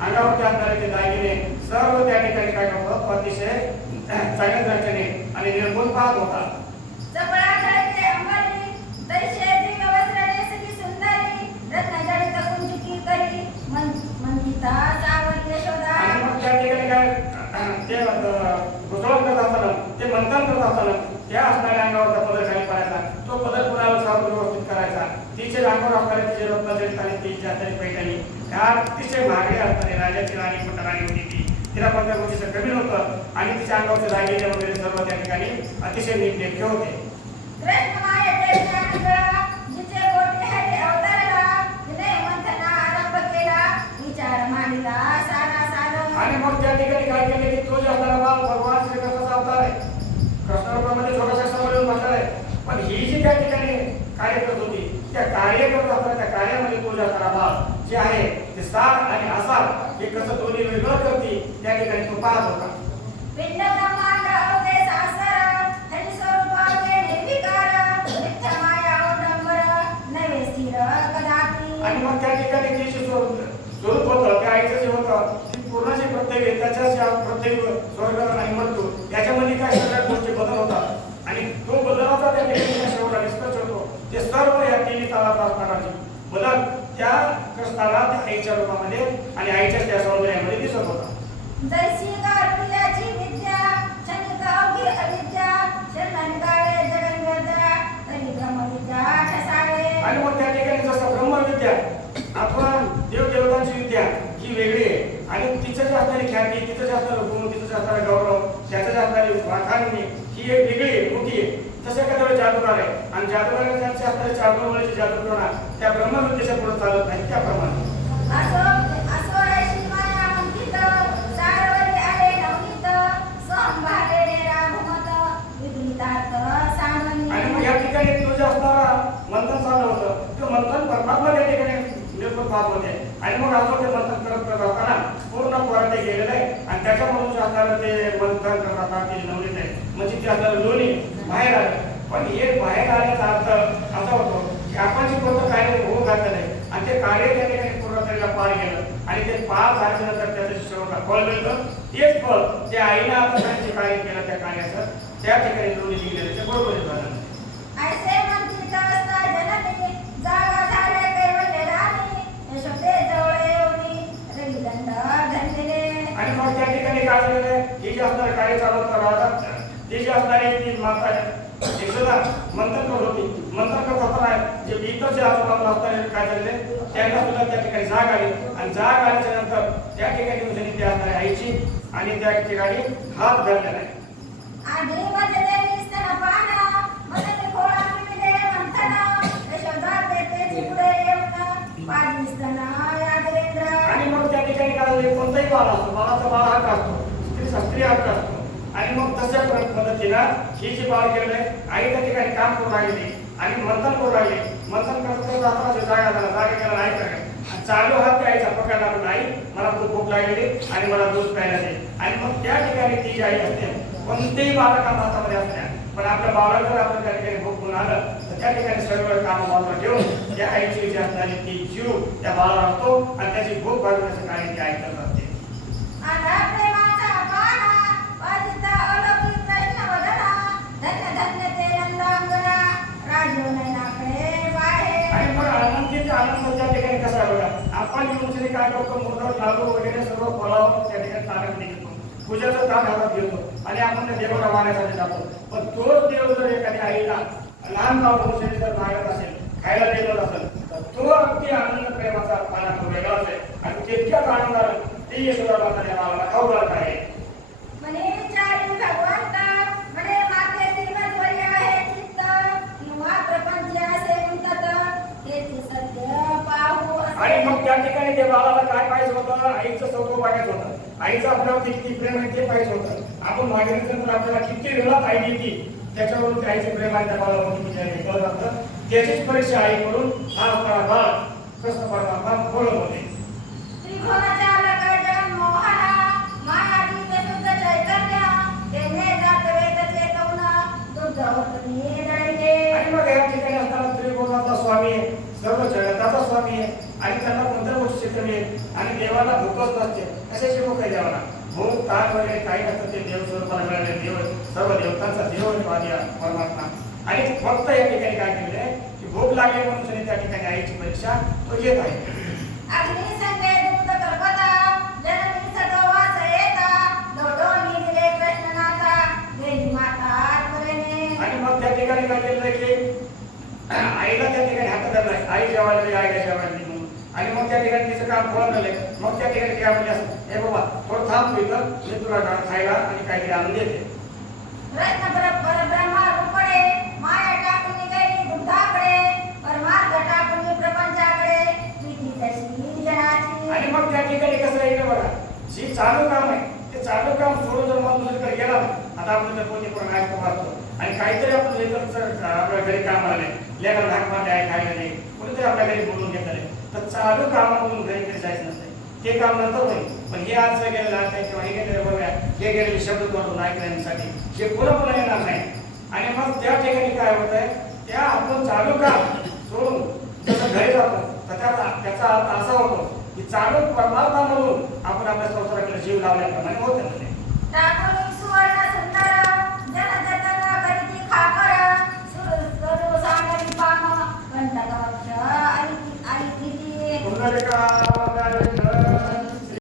अंगावरती असणारे दागिने सर्व त्या ठिकाणी काय करतो अतिशय चांगल्या दर्शने आणि निर्गुण पाहत होता. ते मंथन करत असताना त्या असणाऱ्या अंगावरचा पदर खाली पडायचा, तो पदर पुन्हा व्यवस्थित करायचा. तिचे अंगावर असणारे तिचे रत्नाजडित आणि तिची असणारी पैठणी ह्या अतिशय महागडे असणारे राजाची राणी पटराणी होती ती. तिला पण त्या गोष्टीचं कमी नव्हतं आणि तिच्या अंगावरचे दागिने वगैरे सर्व त्या ठिकाणी अतिशय नीटनेटके होते. आणि मग त्या ठिकाणी काय केले की तो जो असणारा बाल भगवान श्रीकृष्णाचा अवतार आहे, कृष्णारूपामध्ये छोटासा समोर येऊन बसणार आहे. पण ही जी त्या ठिकाणी कार्य करत होती त्या कार्य करत असताना त्या कार्यामध्ये तो जो असणारा बाल जे आहे ते सार आणि असार हे कसं दोन्ही वेगळं करते त्या ठिकाणी तो पाहत होता. आणि मग त्या ठिकाणी ते स्वरूप होतं त्या आईचं जे होतं पूर्णचे प्रत्येक त्याच्या प्रत्येक स्वर्ग आणि मृत्यू याच्यामध्ये काय सगळ्या गोष्टी बदल होतात आणि तो बदलाचा त्या ठिकाणी शेवटला निष्कर्ष होतो. ते सर्व या तिन्ही तालाचा असणारा बदल त्या कृष्णाला त्या आईच्या रूपामध्ये आणि आईच्या त्या सौंदर्यामध्ये दिसत होता. आणि मग त्या ठिकाणी जसं ब्रह्मविद्या अथवा देवदेवतांची विद्या ही वेगळी आहे आणि तिचं जे असणारी ख्याती, तिचं जे असणारं गुण, तिचं जे असणारा गौरव, त्याचं जे असणारी वाखाणणी ही एक वेगळी आहे, मोठी आहे. तसं एखाद्या जादूगार आहे आणि जादूगारांचे असणारे चातुर्वर्ण्याची जादू करणार त्या ब्रह्मविद्येच्या पुढे चालत नाही. त्याप्रमाणे आणि मग या ठिकाणी तो जे असणारा मंथन चालू होतं ते मंथन परमात्मा त्या ठिकाणी निर्गुण पाहत होते. आणि मग असं ते मंथन करत असताना पूर्ण पोरात ते गेलेलं आहे आणि त्याच्यामधून जे असणारं ते मंथन करत असताना ते नवनीत आहे म्हणजे ते असणारं लोणी बाहेर आलं. पण हे बाहेर आल्याचा अर्थ असा होतो की आपण जे कोणतं कार्य होऊ घातलं नाही आणि ते कार्य त्या ठिकाणी पूर्णतरीला पार गेलं आणि ते पार झाल्यानंतर त्याचं शेवटला फळ मिळतं. तेच फळ ते आईनं आता जे कार्य केलं त्या कार्याचं त्या ठिकाणी लोणी निघलेलं ते बरोबर झालं. आणि मग त्या ठिकाणी काय झालेलं आहे हे जे असणारे कार्य चालू राहतात ते जे असणारे ती माता यशोदा मंथन करत होती. मंथन करत असताना जे इतर जे आजूबाजूला असणारे काय झाले त्यांना सुद्धा त्या ठिकाणी जाग आली आणि जाग आल्याच्या नंतर त्या ठिकाणी त्यांनी त्या असणाऱ्या आईची आणि त्या ठिकाणी हात धरलेला आहे. आणि मग त्या ठिकाणी काय कोणताही बाळ असतो, बाळाचा बाळ हक्क असतो, स्त्री हक्क असतो. आणि मग तशा पद्धतीनं ही जी बाळ केलं आई त्या ठिकाणी काम करू लागली आणि मंथन करू लागले. मंथन करत जाताना जागा झाला जागेला नाही करायला चालू हात आईचा पकडला म्हणून आई मला खूप भूक लागलेली आणि मला दूध प्यायला दे. आणि मग त्या ठिकाणी ती जी आई असते कोणतेही बालका मातामध्ये असल्या पण आपल्या बाळाला जर आपण त्या ठिकाणी भूक म्हणून आलं तर त्या ठिकाणी सर्व काम बाजूला ठेवून त्या आईची जी असणारी ती जीव त्या बाळाला असतो आणि त्याची भूक भागवण्याचं कार्य ती आई करत असते. आणि मग आनंद त्या ठिकाणी कसा आहे बघा आपण येऊन काय करतो मोदक लाडू वगैरे सर्व फळावर त्या ठिकाणी तारक घेतो, पूजेचं काम हातात घेतो आणि आपण त्या देवाला वाहण्यासाठी जातो. पण तोच देव जर एखाद्या आईला लहान गाव जर मागत असेल खायला देत असेल तर तो अगदी आनंद प्रेमाचा पाण्यात वेगळा असेल आणि तितक्याच आनंदानं ते यशोदा माताने आम्हाला खाऊ घालत आहे. आणि मग त्या ठिकाणी ते बाळाला काय पाहिजे होतं आईचं सौख्य बघायचं होतं. आईचं आपल्यावर किती प्रेम आहे ते पाहिजे होतं. आपण मागितल्यानंतर आपल्याला किती वेळात आई देते त्याच्यावरून ते आईचे प्रेम आहे त्या बाळावर किती कळत असतं. त्याचीच परीक्षा आईकडून हा असणारा बाळ कृष्ण परमात्मा बोलत होते. आणि मग या ठिकाणी असणारा त्रिगुणाचा स्वामी सर्व जगताचा स्वामी आहे आणि त्यांना कोणत्या गोष्टी कमी आहेत आणि देवाला भूकच नसते. कशाची भूक आहे देवाला? भूक ताण वगैरे काही नसतं. ते देव स्वरूपाला मिळाले देव सर्व देवतांचा देव आहे परमात्मा. आणि फक्त या ठिकाणी काय केलंय की भूक लागली म्हणून त्याने त्या ठिकाणी आईची परीक्षा तो घेत आहे. अग्नी संगे दुग्ध कल्पता जननी सदवास येता दोडोनी दिले कृष्णनाथा देवी माता आत्मरेने. आणि मग त्या ठिकाणी काय केलं की आईला त्या ठिकाणी हात धरलाय. आई जेवायला आईला जेवायला म्हणून. आणि मग त्या ठिकाणी तिचं काम पूर्ण झालंय. मग त्या ठिकाणी काय म्हणले असं हे बाबा थोडं थांब इथं मी तुला खायला आणि काहीतरी आणून देते. रत्न परब्रह्मा रूपडे माया टाकून निघाली दुग्धाकडे परमार्थ टाकून प्रपंचाकडे प्रीती तशी जनाची. आणि मग त्या ठिकाणी कसं येईल बघा जी चालू काम आहे ते चालू काम सोडून जर मग दुसरीकडे गेला आता आपण जर कोणी पण नायक वाचतो आणि काहीतरी आपण लेकर आपल्या घरी काम आले लेकर धाक मारले आहे खायला नाही कोणीतरी आपल्या घरी बोलून घेतलं तर चालू कामामधून घरी घरी जायचं नसतं. ते काम नंतर होईल. पण हे आज गेलेलं आहे किंवा हे गेलेलं बघूया हे गेलेले शब्द तोडून ऐकण्यासाठी हे पुन्हा पुन्हा येणार नाही. आणि मग त्या ठिकाणी काय होत आहे त्या आपण चालू काम सोडून जसं घरी जातो तर त्याचा अर्थ असा होतो की चालू परमार्था म्हणून आपण आपल्या संसाराकडे जीव लावल्याप्रमाणे होत नाही. टाकून सुवर्ण